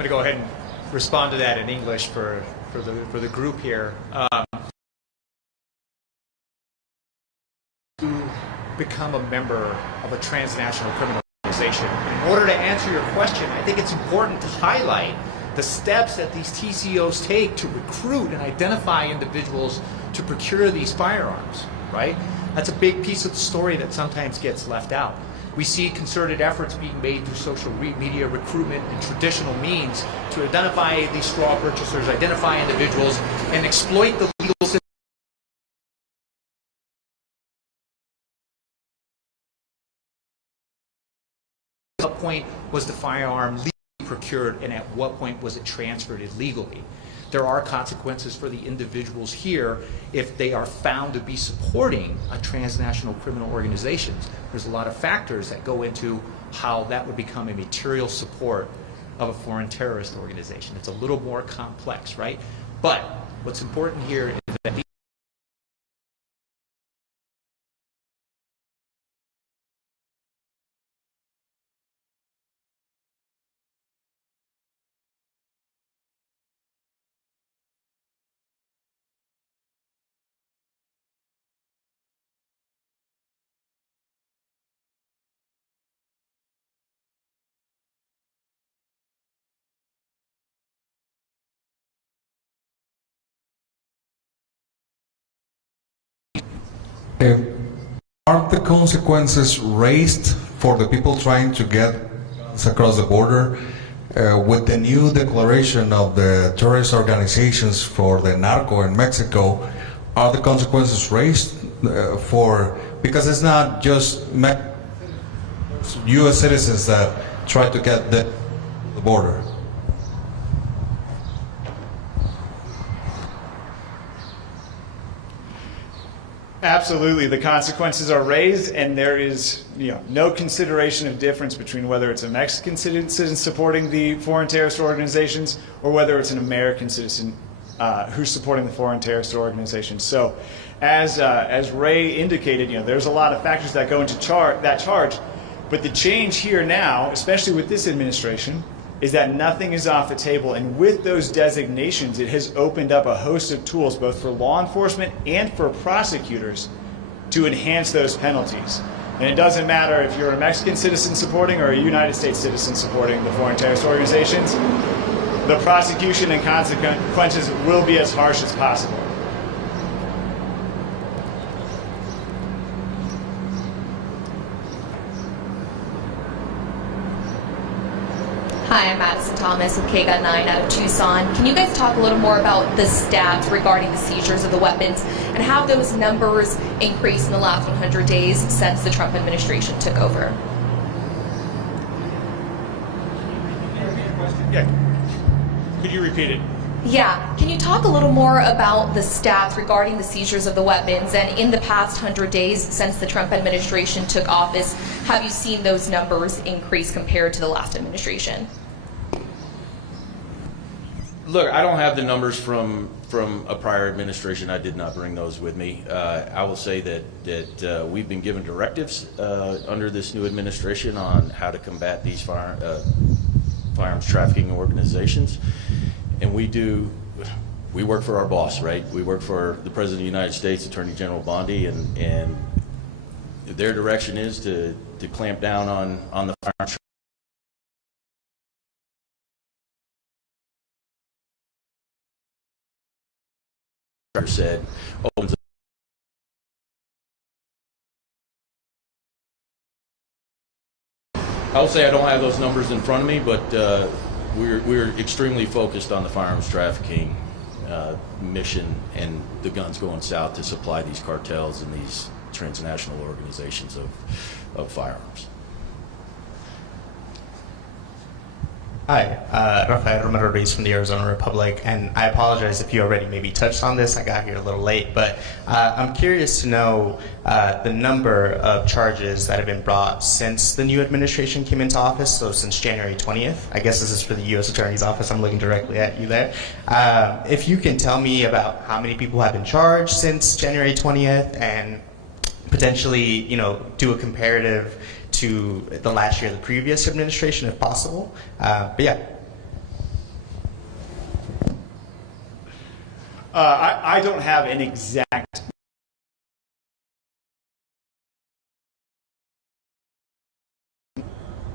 going to go ahead and respond to that in English for the group here. To become a member of a transnational criminal organization. In order to answer your question, I think it's important to highlight the steps that these TCOs take to recruit and identify individuals to procure these firearms, right? That's a big piece of the story that sometimes gets left out. We see concerted efforts being made through social media recruitment and traditional means to identify these straw purchasers, identify individuals, and exploit the legal system. At what point was the firearm legally procured, and at what point was it transferred illegally? There are consequences for the individuals here if they are found to be supporting a transnational criminal organization. There's a lot of factors that go into how that would become a material support of a foreign terrorist organization. It's a little more complex, right? But what's important here is that these Aren't the consequences raised for the people trying to get across the border with the new declaration of the terrorist organizations for the narco in Mexico? Are the consequences raised because it's not just U.S. citizens that try to get the border? Absolutely, the consequences are raised, and there is no consideration of difference between whether it's a Mexican citizen supporting the foreign terrorist organizations or whether it's an American citizen who's supporting the foreign terrorist organizations. So, as Ray indicated, there's a lot of factors that go into that charge, but the change here now, especially with this administration, is that nothing is off the table, and with those designations, it has opened up a host of tools, both for law enforcement and for prosecutors, to enhance those penalties. And it doesn't matter if you're a Mexican citizen supporting or a United States citizen supporting the foreign terrorist organizations, the prosecution and consequences will be as harsh as possible. Hi, I'm Madison Thomas with KGUN 9 out of Tucson. Can you guys talk a little more about the stats regarding the seizures of the weapons and how those numbers increased in the last 100 days since the Trump administration took over? Yeah. Could you repeat it? Yeah. Can you talk a little more about the stats regarding the seizures of the weapons, and in the past 100 days since the Trump administration took office, have you seen those numbers increase compared to the last administration? Look, I don't have the numbers from a prior administration. I did not bring those with me. I will say that we've been given directives under this new administration on how to combat these firearms trafficking organizations. And we work for our boss, right? We work for the President of the United States, Attorney General Bondi, and their direction is to clamp down on the firearms. Said opens. I will say I don't have those numbers in front of me, but we're extremely focused on the firearms trafficking mission and the guns going south to supply these cartels and these transnational organizations of firearms. Hi, Rafael Romero Ruiz from the Arizona Republic, and I apologize if you already maybe touched on this. I got here a little late, but I'm curious to know the number of charges that have been brought since the new administration came into office, so since January 20th. I guess this is for the U.S. Attorney's Office. I'm looking directly at you there. If you can tell me about how many people have been charged since January 20th, and potentially, do a comparative to the last year of the previous administration, if possible. But yeah. I don't have an exact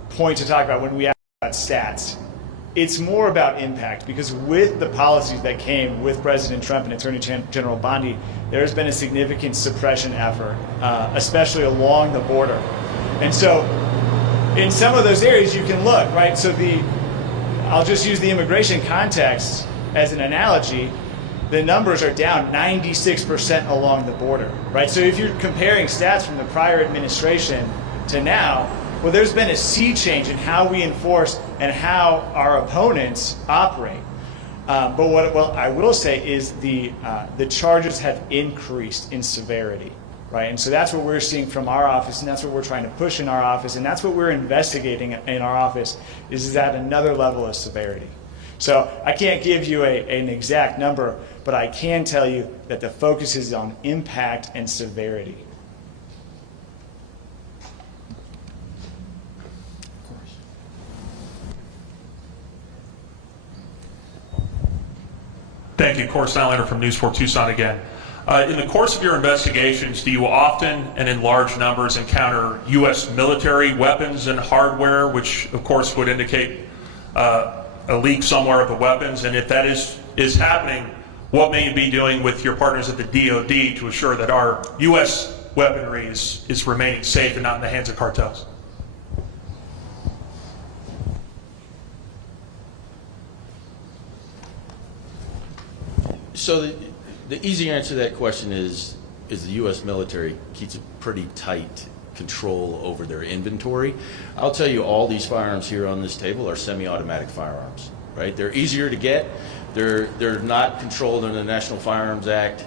point to talk about when we ask about stats. It's more about impact, because with the policies that came with President Trump and Attorney General Bondi, there's been a significant suppression effort, especially along the border. And so in some of those areas you can look, right? So I'll just use the immigration context as an analogy. The numbers are down 96% along the border, right? So if you're comparing stats from the prior administration to now, well, there's been a sea change in how we enforce and how our opponents operate. But what I will say is the charges have increased in severity, right? And so that's what we're seeing from our office, and that's what we're trying to push in our office, and that's what we're investigating in our office, is at another level of severity. So I can't give you an exact number, but I can tell you that the focus is on impact and severity. Thank you. Corey Steinlander from News 4 Tucson again. In the course of your investigations, do you often and in large numbers encounter U.S. military weapons and hardware, which of course would indicate a leak somewhere of the weapons? And if that is happening, what may you be doing with your partners at the DoD to assure that our U.S. weaponry is remaining safe and not in the hands of cartels? So the easy answer to that question is the U.S. military keeps a pretty tight control over their inventory. I'll tell you, all these firearms here on this table are semi-automatic firearms, right? They're easier to get. They're not controlled under the National Firearms Act,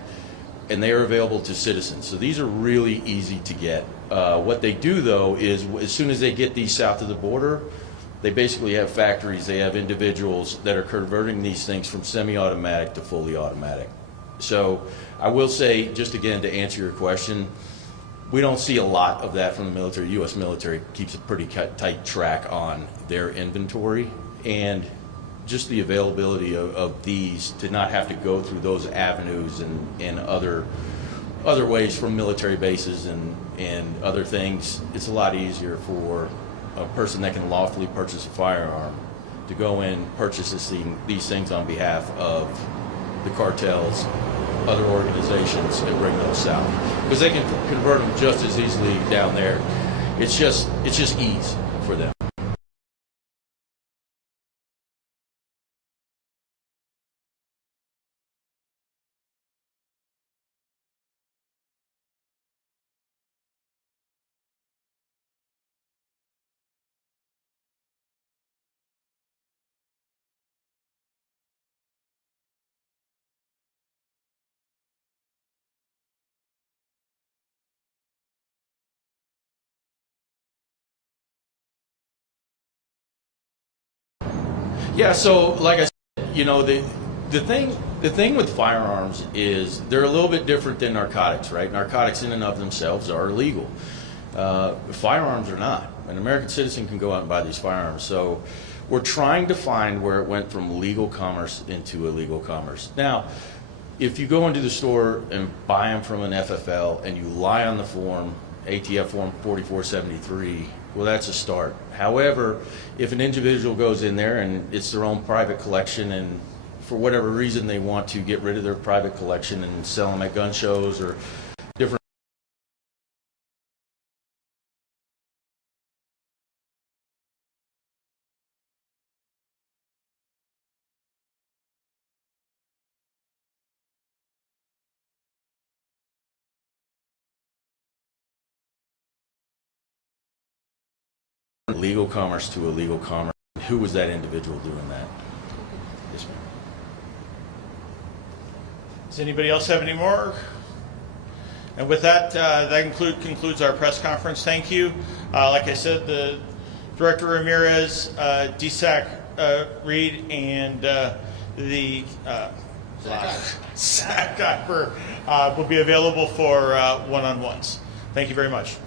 and they are available to citizens. So these are really easy to get. What they do, though, is as soon as they get these south of the border, they basically have factories, they have individuals that are converting these things from semi-automatic to fully automatic. So I will say, just again to answer your question, we don't see a lot of that from the military. U.S. military keeps a pretty tight track on their inventory, and just the availability of these to not have to go through those avenues and other ways from military bases and other things. It's a lot easier for a person that can lawfully purchase a firearm to go in, purchase these things on behalf of the cartels, other organizations, and bring those south, because they can convert them just as easily down there. It's just ease for them. Yeah, so like I said, you know, the thing with firearms is they're a little bit different than narcotics, right? Narcotics in and of themselves are illegal. Firearms are not. An American citizen can go out and buy these firearms. So we're trying to find where it went from legal commerce into illegal commerce. Now, if you go into the store and buy them from an FFL and you lie on the form, ATF form 4473, well, that's a start. However, if an individual goes in there and it's their own private collection, and for whatever reason they want to get rid of their private collection and sell them at gun shows or different legal commerce to illegal commerce, who was that individual doing that? Yes, ma'am. Does anybody else have any more? And with that, that concludes our press conference. Thank you. Like I said, the Director Ramirez, DSAC Reed, and the SAC Doctor will be available for one-on-ones. Thank you very much.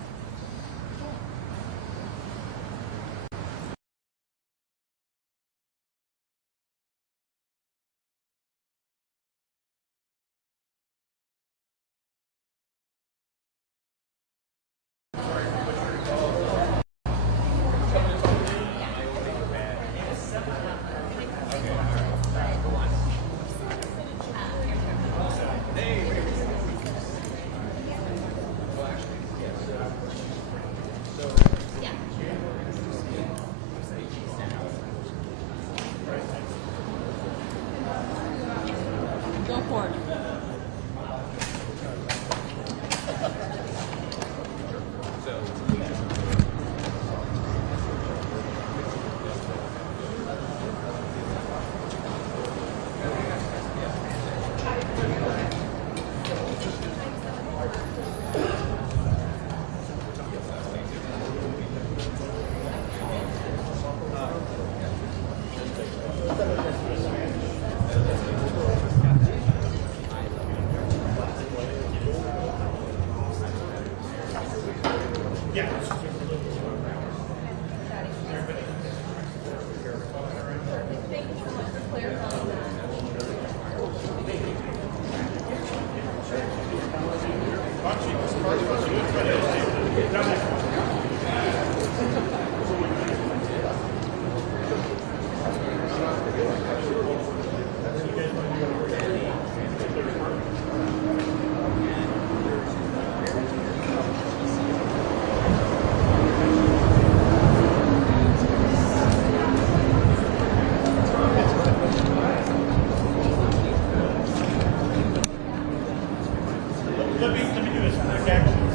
Horn. Let me do this quick action.